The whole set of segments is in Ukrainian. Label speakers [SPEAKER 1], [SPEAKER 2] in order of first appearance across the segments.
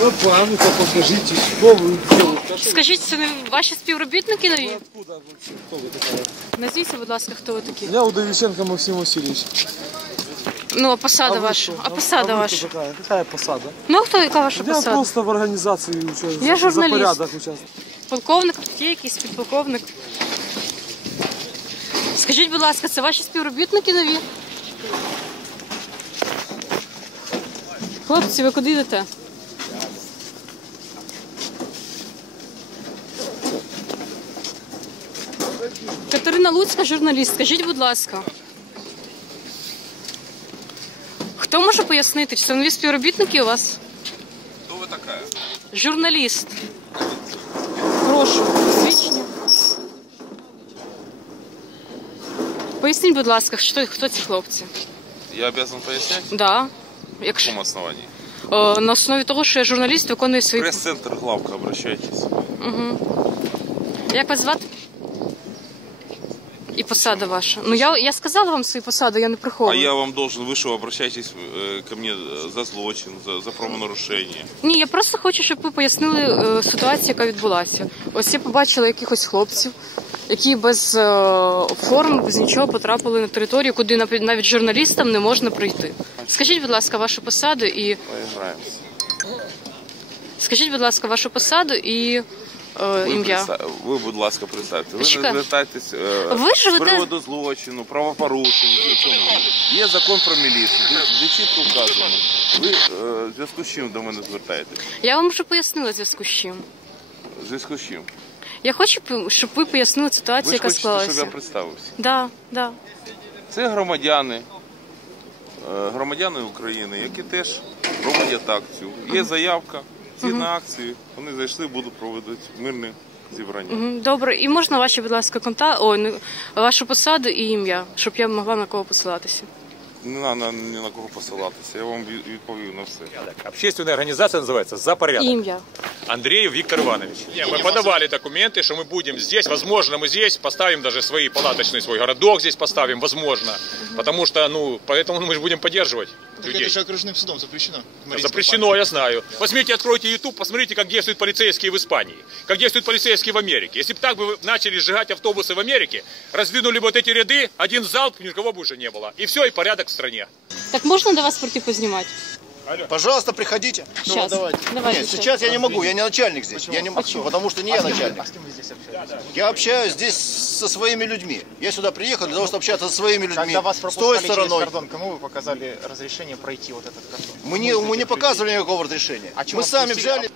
[SPEAKER 1] Напевно, покажіть, що ви делаете.
[SPEAKER 2] Скажіть, це не ваші співробітники нові?
[SPEAKER 1] Откуда вы? Кто вы такая?
[SPEAKER 2] Назвіться, будь ласка, хто ви такі?
[SPEAKER 1] Я Удовиченко Максим Васильевич.
[SPEAKER 2] Ну, а посада
[SPEAKER 1] вы
[SPEAKER 2] ваша.
[SPEAKER 1] кто?
[SPEAKER 2] А посада
[SPEAKER 1] а вы
[SPEAKER 2] ваша.
[SPEAKER 1] кто такая? Какая посада?
[SPEAKER 2] Ну, а хто, яка ваша
[SPEAKER 1] Я
[SPEAKER 2] посада?
[SPEAKER 1] просто в организации участвую.
[SPEAKER 2] Я
[SPEAKER 1] За
[SPEAKER 2] журналист.
[SPEAKER 1] порядок участвую.
[SPEAKER 2] Полковник, тут є якийсь підполковник. Скажіть, будь ласка, це ваші співробітники нові? Хлопці, ви куди йдете? Катерина Луцька, журналіст. Скажіть, будь ласка. Хто може пояснити, чи це нові співробітники у вас?
[SPEAKER 3] Кто вы такая?
[SPEAKER 2] Журналіст. Прошу, свідчення. Поясніть, будь ласка, що, хто ці хлопці?
[SPEAKER 3] Я обязан пояснять?
[SPEAKER 2] Да. Якщо,
[SPEAKER 3] каком основании?
[SPEAKER 2] е, на основі того, що я журналіст, виконую свої.
[SPEAKER 3] Прес-центр Главка, обращайтесь.
[SPEAKER 2] Як вас звати? І посада ваша. Ну я, я сказала вам свою посаду, я не
[SPEAKER 3] А
[SPEAKER 2] приховую.
[SPEAKER 3] я вам должен, вы что, обращайтесь э, ко мне э, за злочин, за, за правонарушение.
[SPEAKER 2] Ні, я просто хочу, щоб ви пояснили е, ситуацію, яка відбулася. Ось я побачила якихось хлопців, які без е, форм, без нічого потрапили на територію, куди навіть навіть журналістам не можна прийти. Скажіть, будь ласка, вашу посаду і
[SPEAKER 3] Поиграемся.
[SPEAKER 2] скажіть, будь ласка, вашу посаду і е,
[SPEAKER 3] Ви,
[SPEAKER 2] ім'я.
[SPEAKER 3] приста- ви, будь ласка, представте. Ви
[SPEAKER 2] Чекай.
[SPEAKER 3] не звертайтесь е,
[SPEAKER 2] Ви
[SPEAKER 3] з
[SPEAKER 2] живете-
[SPEAKER 3] приводу злочину, правопорушень. Ну, чому? Є закон про міліцію, де, де чітко вказано. Ви е, в зв'язку з чим до мене звертаєтесь?
[SPEAKER 2] Я вам вже пояснила в зв'язку з чим.
[SPEAKER 3] В зв'язку з чим?
[SPEAKER 2] Я хочу, щоб ви пояснили ситуацію,
[SPEAKER 3] Ви ж
[SPEAKER 2] яка
[SPEAKER 3] хочете, щоб я
[SPEAKER 2] склалася.
[SPEAKER 3] представився.
[SPEAKER 2] Да, да.
[SPEAKER 3] Це громадяни, е, громадяни України, які теж проводять акцію. Є заявка, згідно акції, вони зайшли, будуть проводити мирне зібрання.
[SPEAKER 2] Добре, і можна ваші, будь ласка, конта... Ой, не- вашу посаду і ім'я, щоб я могла на кого посилатися.
[SPEAKER 3] Не треба ні на кого посилатися, я вам від- відповів на все.
[SPEAKER 4] Общественная организация называется «За
[SPEAKER 2] І
[SPEAKER 4] порядок».
[SPEAKER 2] ім'я.
[SPEAKER 4] Андреев Виктор Иванович. Не, мы подавали документы, что мы будем здесь. Возможно, мы здесь поставим даже свои палаточный свой городок здесь поставим, возможно. Потому что, ну, поэтому мы же будем поддерживать
[SPEAKER 5] Так
[SPEAKER 4] людей.
[SPEAKER 5] это же окружным судом запрещено. Маринской
[SPEAKER 4] Запрещено, я знаю. Возьмите, откройте YouTube, посмотрите, как действуют полицейские в Испании, как действуют полицейские в Америке. Если бы так бы вы начали сжигать автобусы в Америке, раздвинули бы вот эти ряды, один залп, никого бы уже не было. И все, и порядок в стране.
[SPEAKER 2] Так можна до вас прийти познімати?
[SPEAKER 5] Пожалуйста, приходите.
[SPEAKER 2] Сейчас. Давайте.
[SPEAKER 5] Нет, сейчас я не могу, я не начальник здесь. Я не могу, потому что не я начальник. Я общаюсь здесь со своими людьми. Я сюда приехал для того, чтобы общаться со своими людьми.
[SPEAKER 6] Когда вас
[SPEAKER 5] С той
[SPEAKER 6] пропускали через
[SPEAKER 5] стороной.
[SPEAKER 6] кордон, кому вы показали разрешение пройти вот этот кордон?
[SPEAKER 5] Мы не, мы не показывали никакого разрешения.
[SPEAKER 6] А чё
[SPEAKER 5] мы
[SPEAKER 6] вас
[SPEAKER 5] сами
[SPEAKER 6] пустили?
[SPEAKER 5] взяли.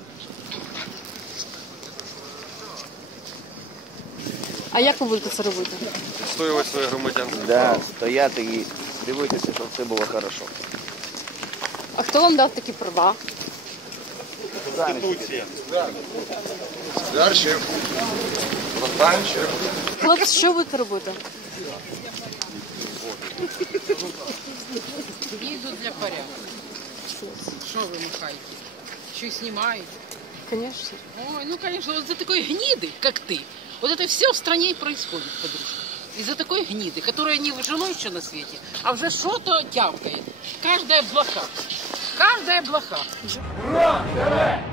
[SPEAKER 2] А як ви будете це робити?
[SPEAKER 3] Відстоювати своє громадянство.
[SPEAKER 7] Да, стояти і дивитися, щоб все було хорошо.
[SPEAKER 2] А хто вам дав такі права? Хлопці, що будете робити?
[SPEAKER 8] Їдуть для порядку. Що ви махаєте? Що знімають?
[SPEAKER 2] Звісно.
[SPEAKER 8] Ой, ну конечно, вот за такой гниды, как ты, вот это все в стране и происходит, подружка. Из-за такой гниды, которая не жила еще на свете, а уже что-то тявкает. Каждая блоха. Каждая блоха.
[SPEAKER 9] Ура!